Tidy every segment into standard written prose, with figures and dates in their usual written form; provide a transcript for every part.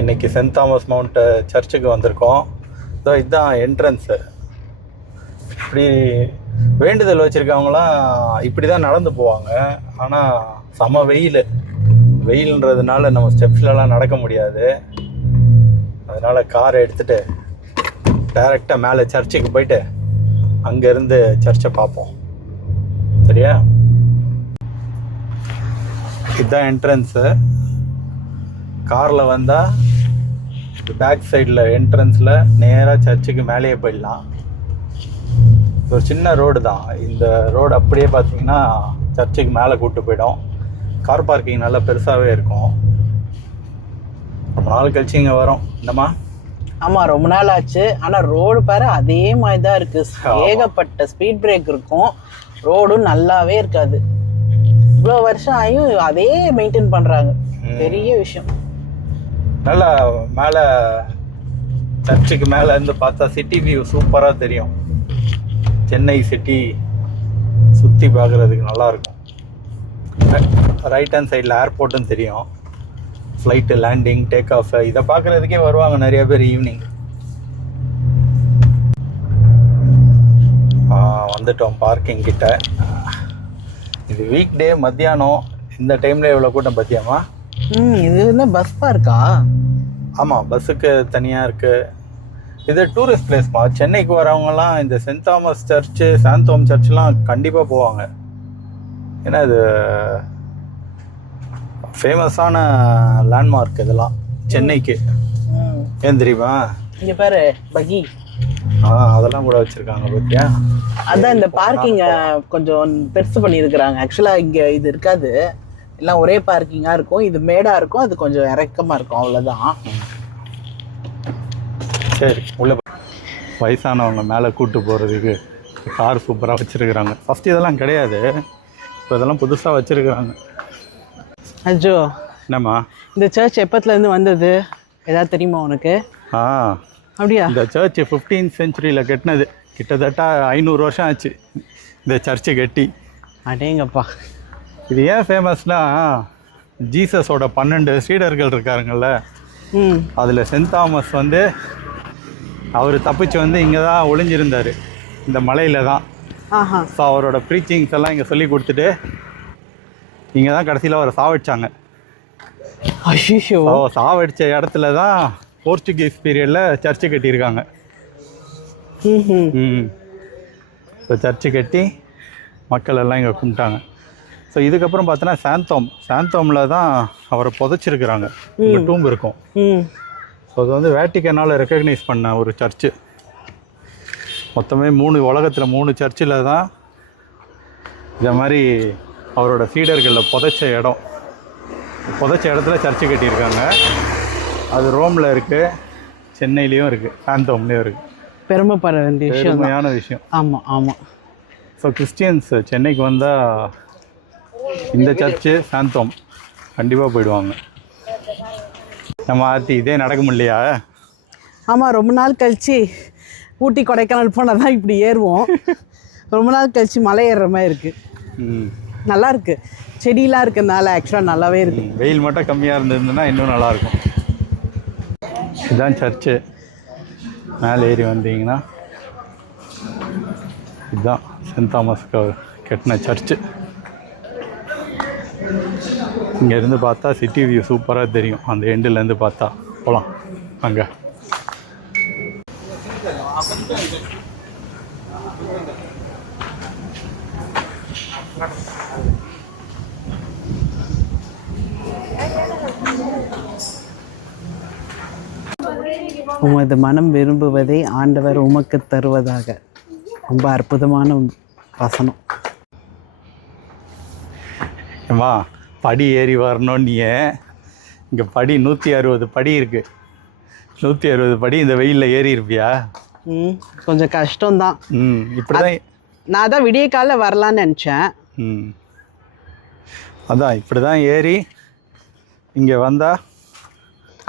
இன்னைக்கு send Thomas mount சர்ச்சுக்கு வந்திருக்கோம். இதுதான் என்ட்ரன்ஸு. இப்படி வேண்டுதல் வச்சுருக்கவங்களாம் இப்படி தான் நடந்து போவாங்க. ஆனால் செம வெயில்ன்றதுனால நம்ம ஸ்டெப்ஸ்லலாம் நடக்க முடியாது. அதனால் காரை எடுத்துகிட்டு டைரெக்டாக மேலே சர்ச்சுக்கு போயிட்டு அங்கேருந்து சர்ச்சை பார்ப்போம். சரியா? இதுதான் என்ட்ரன்ஸு. காரில் வந்தால் பேக் சைடில் என்ட்ரன்ஸில் நேராக சர்ச்சுக்கு மேலேயே போயிடலாம். ஒரு சின்ன ரோடு தான். இந்த ரோடு அப்படியே பார்த்தீங்கன்னா சர்ச்சுக்கு மேலே கூப்பிட்டு போயிடும். கார் பார்க்கிங் நல்லா பெருசாகவே இருக்கும். ரொம்ப நாள் கழிச்சு இங்கே வரோம். என்னம்மா? ஆமாம், ரொம்ப நாள் ஆச்சு. ஆனால் ரோடு பாரு அதே மாதிரி தான் இருக்குது. ஏகப்பட்ட ஸ்பீட் பிரேக் இருக்கும். ரோடும் நல்லாவே இருக்காது. இவ்வளோ வருஷம் ஆகியும் அதே மெயின்டைன் பண்ணுறாங்க. பெரிய விஷயம். நல்லா மேலே சர்ச்சுக்கு மேலே இருந்து பார்த்தா சிட்டி வியூ சூப்பராக தெரியும். சென்னை சிட்டி சுற்றி பார்க்குறதுக்கு நல்லாயிருக்கும். ரைட் ஹேண்ட் சைடில் ஏர்போர்ட்டும் தெரியும். ஃப்ளைட்டு லேண்டிங், டேக் ஆஃப் இதை பார்க்குறதுக்கே வருவாங்க நிறைய பேர் ஈவினிங். வந்துட்டோம் பார்க்கிங் கிட்ட. இது வீக் டே மத்தியானம். இந்த டைமில் எவ்வளோ கூட்டம் பற்றியாமா? இது என்ன பஸ் பார்க்கா? ஆமாம், பஸ்ஸுக்கு தனியாக இருக்குது. இது டூரிஸ்ட் பிளேஸ்மா. சென்னைக்கு வரவங்கலாம் இந்த சென்ட் தாமஸ் சர்ச்சு, சாந்தோம் சர்ச்லாம் கண்டிப்பாக போவாங்க. ஏன்னா இது ஃபேமஸான லேண்ட்மார்க் இதெல்லாம் சென்னைக்கு. ஏன் தெரியுமா? இங்கே பாரு பகி. அதெல்லாம் கூட வச்சுருக்காங்க பார்த்தியா? அதான் இந்த பார்க்கிங்கை கொஞ்சம் பெருசு பண்ணியிருக்கிறாங்க. ஆக்சுவலாக இங்கே இது இருக்காது, எல்லாம் ஒரே பார்க்கிங்காக இருக்கும். இது மேடாக இருக்கும், அது கொஞ்சம் இறக்கமாக இருக்கும், அவ்வளோதான். சரி, உள்ள வயசானவங்க மேலே கூப்பிட்டு போகிறதுக்கு கார் சூப்பராக வச்சுருக்குறாங்க. ஃபஸ்ட்டு இதெல்லாம் கிடையாது, இப்போ இதெல்லாம் புதுசாக வச்சுருக்குறாங்க. அஜோ, என்னம்மா? இந்த சர்ச் எப்பத்துலேருந்து வந்தது ஏதாவது தெரியுமா உனக்கு? அப்படியா? இந்த சர்ச் 15th செஞ்சுரியில் கட்டினது. கிட்டத்தட்ட 500 வருஷம் ஆச்சு இந்த சர்ச்சு கட்டி. அடேங்கப்பா. இது ஏன் ஃபேமஸ்னால், ஜீசஸோட 12 சீடர்கள் இருக்காருங்கள்ல, அதில் சென்ட் தாமஸ் வந்து அவர் தப்பிச்சு வந்து இங்கே தான் ஒளிஞ்சிருந்தார், இந்த மலையில் தான். ஸோ அவரோட ப்ரீச்சிங்ஸ் எல்லாம் இங்கே சொல்லி கொடுத்துட்டு இங்கே தான் கடைசியில் அவரை சாவடிச்சாங்க. சாவடித்த இடத்துல தான் போர்ச்சுகீஸ் பீரியடில் சர்ச்சு கட்டியிருக்காங்க. ஸோ சர்ச்சு கட்டி மக்கள் எல்லாம் இங்கே கும்பிட்டாங்க. ஸோ இதுக்கப்புறம் பார்த்தோன்னா சாந்தோமில் தான் அவரை புதைச்சிருக்கிறாங்க. இங்கே டூம்பு இருக்கும். ஸோ அது வந்து வேட்டிக்கனால் ரெக்கக்னைஸ் பண்ண ஒரு சர்ச்சு. மொத்தமே 3 உலகத்தில் 3 சர்ச்சில் தான் இதை மாதிரி அவரோட சீடர்களில் புதைச்ச இடத்துல சர்ச்சு கட்டியிருக்காங்க. அது ரோமில் இருக்குது, சென்னையிலையும் இருக்குது, சாந்தோம்லேயும் இருக்குது. பெருமைப்பட வேண்டிய பெருமையான விஷயம். ஆமாம் ஆமாம். ஸோ கிறிஸ்டியன்ஸ் சென்னைக்கு வந்தால் இந்த சர்ச்சு, சாந்தோம் கண்டிப்பாக போயிடுவாங்க. நம்ம ஆர்த்தி இதே நடக்க முடியலையா? ஆமாம், ரொம்ப நாள் கழிச்சு ஊட்டி கொடைக்கானல் போனால் தான் இப்படி ஏறுவோம். ரொம்ப நாள் கழிச்சு மலை ஏறுற மாதிரி இருக்குது. நல்லா இருக்குது. செடியெலாம் இருக்கிறதுனால ஆக்சுவலாக நல்லாவே இருக்குது. வெயில் மட்டும் கம்மியாக இருந்ததுன்னா இன்னும் நல்லாயிருக்கும். இதுதான் சர்ச்சு. மேலே ஏறி வந்தீங்கன்னா இதுதான் சென்ட் தாமஸ்க்கு கட்டின சர்ச்சு. இங்கேருந்து பார்த்தா சிட்டி வியூ சூப்பராக தெரியும். அந்த எண்டுலேருந்து பார்த்தா போகலாம் அங்கே. உமது மனம் விரும்புவதை ஆண்டவர் உமக்கு தருவதாக. ரொம்ப அற்புதமான வசனம். ஏம்மா, படி ஏறி வரணும். நீ இங்கே படி 160 படி இருக்குது. 160 படி இந்த வெயிலில் ஏறி இருப்பியா? கொஞ்சம் கஷ்டம்தான். இப்படி தான் நான் தான் விடிய காலைல வரலான்னு நினச்சேன். அதான் இப்படி தான் ஏறி இங்கே வந்தால்.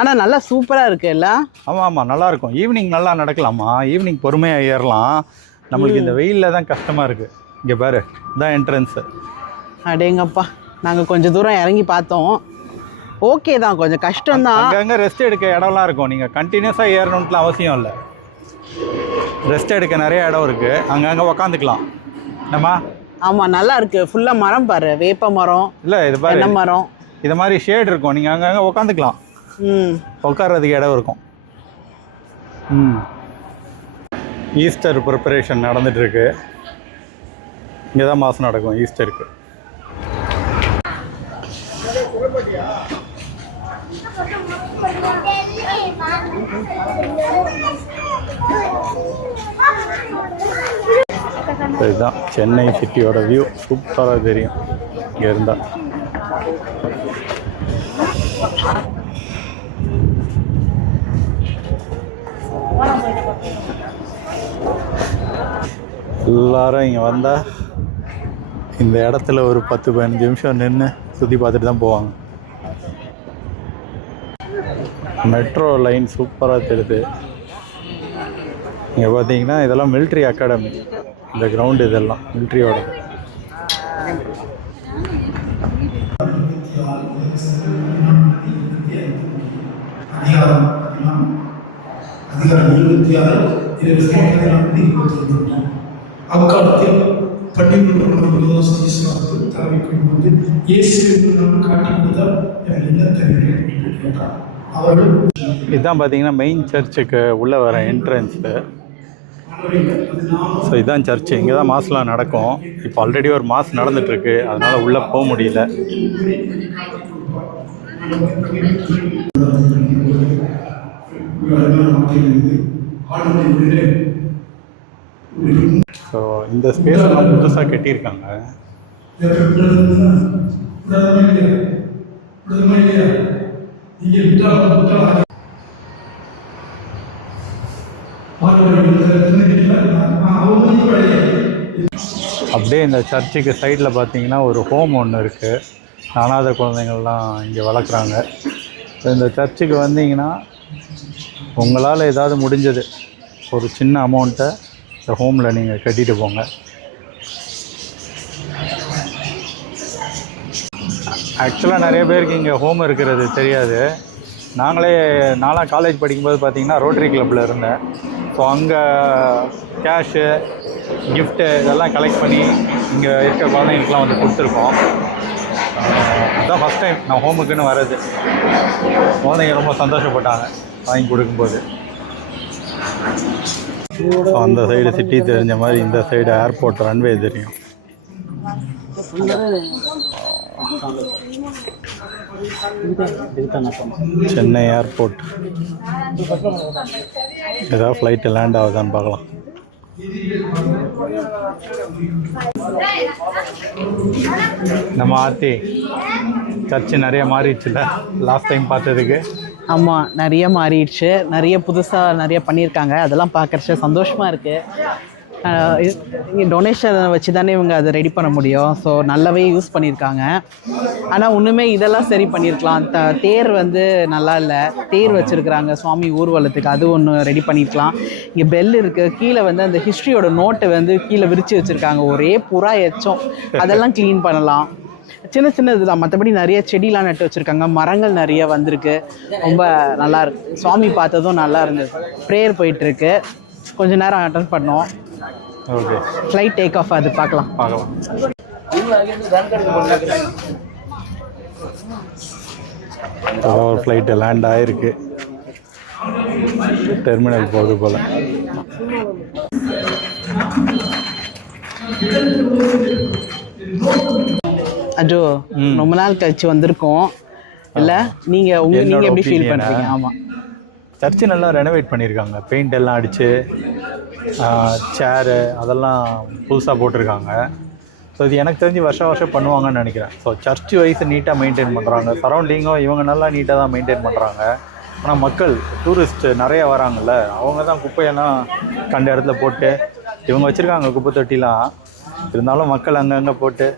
ஆனால் நல்லா சூப்பராக இருக்குது எல்லாம். ஆமாம், நல்லாயிருக்கும். ஈவினிங் நல்லா நடக்கலாமா? ஈவினிங் பொறுமையாக ஏறலாம். நம்மளுக்கு இந்த வெயிலில் தான் கஷ்டமாக இருக்குது. இங்கே பாரு, இதான் என்ட்ரன்ஸு. அடேங்கப்பா. நாங்கள் கொஞ்சம் தூரம் இறங்கி பார்த்தோம். ஓகே தான், கொஞ்சம் கஷ்டம் தான். அங்கங்கே ரெஸ்ட் எடுக்க இடம்லாம் இருக்கும். நீங்கள் கண்டினியூஸாக ஏறணுன்ட்டுலாம் அவசியம் இல்லை. ரெஸ்ட் எடுக்க நிறைய இடம் இருக்குது, அங்கங்கே உக்காந்துக்கலாம் நம்ம. ஆமாம், நல்லா இருக்குது. ஃபுல்லாக மரம் பாரு, வேப்ப மரம் இல்லை இது பாரு தென்னை மரம், இது மாதிரி ஷேட் இருக்கும். நீங்கள் அங்கங்கே உக்காந்துக்கலாம், உட்கார்றதுக்கு இடம் இருக்கும். ஈஸ்டர் ப்ரிப்பரேஷன் நடந்துகிட்ருக்கு. இங்கே தான் மாதம் நடக்கும் ஈஸ்டருக்கு. இதுதான் சென்னை சிட்டியோட வியூ. சூப்பராக தெரியும் இங்கே இருந்தால். எல்லாரும் இங்கே வந்தால் இந்த இடத்துல ஒரு 10-15 நிமிஷம் நின்று சுற்றி பார்த்துட்டு தான் போவாங்க. மெட்ரோ லைன் சூப்பராக தெரியுது. இங்கே பார்த்தீங்கன்னா இதெல்லாம் மிலிட்ரி அகாடமி. இந்த கிரவுண்டு இதெல்லாம் மிலிட்ரியோட. அக்காலத்தில் பன்னிரண்டு தலைமை கொண்டு வந்து இயேசு காட்டி கொடுத்தால் என்ன தருகிறேன் என்று கேட்டார். அவர்கள் இதுதான் பார்த்தீங்கன்னா மெயின் சர்ச்சுக்கு உள்ளே வர என்ட்ரன்ஸு. ஸோ இதுதான் சர்ச்சு. இங்கே தான் மாஸ்லாம் நடக்கும். இப்போ ஆல்ரெடி ஒரு மாஸ் நடந்துகிட்ருக்கு, அதனால் உள்ளே போக முடியல. ஸோ இந்த ஸ்பேஸ்லாம் புதுசாக கட்டியிருக்காங்க. அப்படியே இந்த சர்ச்சுக்கு சைடில் பார்த்தீங்கன்னா ஒரு ஹோம் ஒன்று இருக்குது. அனாதை குழந்தைங்கள்லாம் இங்கே வளர்க்குறாங்க. ஸோ இந்த சர்ச்சுக்கு வந்தீங்கன்னா உங்களால் ஏதாவது முடிஞ்சது ஒரு சின்ன அமௌண்ட்டை இந்த ஹோமில் நீங்கள் கட்டிட்டு போங்க. ஆக்சுவலாக நிறைய பேருக்கு இங்கே ஹோம் இருக்கிறது தெரியாது. நான்லாம் காலேஜ் படிக்கும்போது பார்த்திங்கன்னா ரோட்டரி கிளப்பில் இருந்தேன். ஸோ அங்கே கேஷு, கிஃப்ட்டு இதெல்லாம் கலெக்ட் பண்ணி இங்கே இருக்க குழந்தைங்களுக்குலாம் வந்து கொடுத்துருக்கோம். அதுதான் ஃபஸ்ட் டைம் நான் ஹோமுக்குன்னு வர்றது. குழந்தைங்க ரொம்ப சந்தோஷப்பட்டாங்க வாங்கி கொடுக்கும்போது. ஸோ அந்த சைடு சிட்டி தெரிஞ்ச மாதிரி இந்த சைடு ஏர்போர்ட் ரன்வே தெரியும். சென்னை ஏர்போர்ட். ஏதாவது ஃப்ளைட்டு லேண்ட் ஆகுதான்னு பார்க்கலாம். நம்ம ஆர்த்தி சர்ச்சு நிறைய மாறிடுச்சுல லாஸ்ட் டைம் பார்த்ததுக்கு. ஆமாம், நிறைய மாறிடுச்சு. நிறைய புதுசாக நிறைய பண்ணியிருக்காங்க. அதெல்லாம் பார்க்குறச்ச சந்தோஷமாக இருக்குது. இங்கே டொனேஷன் வச்சு தானே இவங்க அதை ரெடி பண்ண முடியும். ஸோ நல்லாவே யூஸ் பண்ணியிருக்காங்க. ஆனால் ஒன்றுமே இதெல்லாம் சரி பண்ணியிருக்கலாம். தேர் வந்து நல்லா இல்லை, தேர் வச்சுருக்குறாங்க சுவாமி ஊர்வலத்துக்கு, அது ஒன்று ரெடி பண்ணியிருக்கலாம். இங்கே பெல் இருக்குது. கீழே வந்து அந்த ஹிஸ்ட்ரியோட நோட்டை வந்து கீழே விரித்து வச்சுருக்காங்க. ஒரே புறா எச்சம், அதெல்லாம் க்ளீன் பண்ணலாம். சின்ன சின்ன இதுதான். மற்றபடி நிறைய செடிலாம் நட்டு வச்சுருக்காங்க. மரங்கள் நிறைய வந்திருக்கு. ரொம்ப நல்லா இருக்கு. சுவாமி பார்த்ததும் நல்லா இருந்தது. ப்ரேயர் போயிட்டுருக்கு. கொஞ்சம் நேரம் அட்டன் பண்ணோம். ஓகே, ஃப்ளைட் டேக் ஆஃப் அது பார்க்கலாம். ஒரு ஃப்ளைட்டு லேண்ட் ஆகிருக்கு. டெர்மினல் போகுது போல். அஜோ, ரொம்ப நாள் கழிச்சு வந்திருக்கோம் இல்லை? நீங்கள் எப்படி ஃபீல் பண்ணுறீங்க? ஆமாம், சர்ச்சு நல்லா ரெனோவேட் பண்ணியிருக்காங்க. பெயிண்ட் எல்லாம் அடித்து சேரு அதெல்லாம் புதுசாக போட்டிருக்காங்க. ஸோ இது எனக்கு தெரிஞ்சு வருஷம் பண்ணுவாங்கன்னு நினைக்கிறேன். ஸோ சர்ச் வைஸ் நீட்டாக மெயின்டைன் பண்ணுறாங்க. சரௌண்டிங்கும் இவங்க நல்லா நீட்டாக தான் மெயின்டைன் பண்ணுறாங்க. ஆனால் மக்கள் டூரிஸ்ட்டு நிறைய வராங்கல்ல, அவங்க தான் குப்பையெல்லாம் கண்ட இடத்துல போட்டு இவங்க வச்சுருக்காங்க குப்பை தொட்டிலாம். இருந்தாலும் மக்கள் அங்கங்கே போட்டு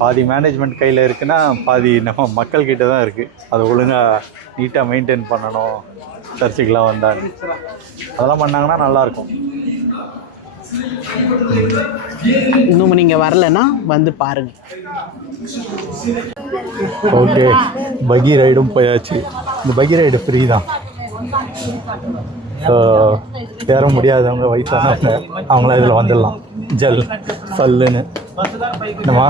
பாதி மேனேஜ்மெண்ட் கையில் இருக்குன்னா பாதி நம்ம மக்கள்கிட்ட தான் இருக்குது. அதை ஒழுங்காக நீட்டாக மெயின்டைன் பண்ணணும். சர்ச்சுக்கெலாம் வந்தாங்க அதெல்லாம் பண்ணாங்கன்னா நல்லாயிருக்கும். இன்னும் நீங்கள் வரலைன்னா வந்து பாருங்கள். ஓகே, பகி ரைடும் போயாச்சு. இந்த பகி ரைடு ஃப்ரீ தான். ஸோ ஏற முடியாதவங்க, வயசானவங்க, அவங்களாம் இதில் வந்துடலாம். ஜல் சல்லுன்னு என்னம்மா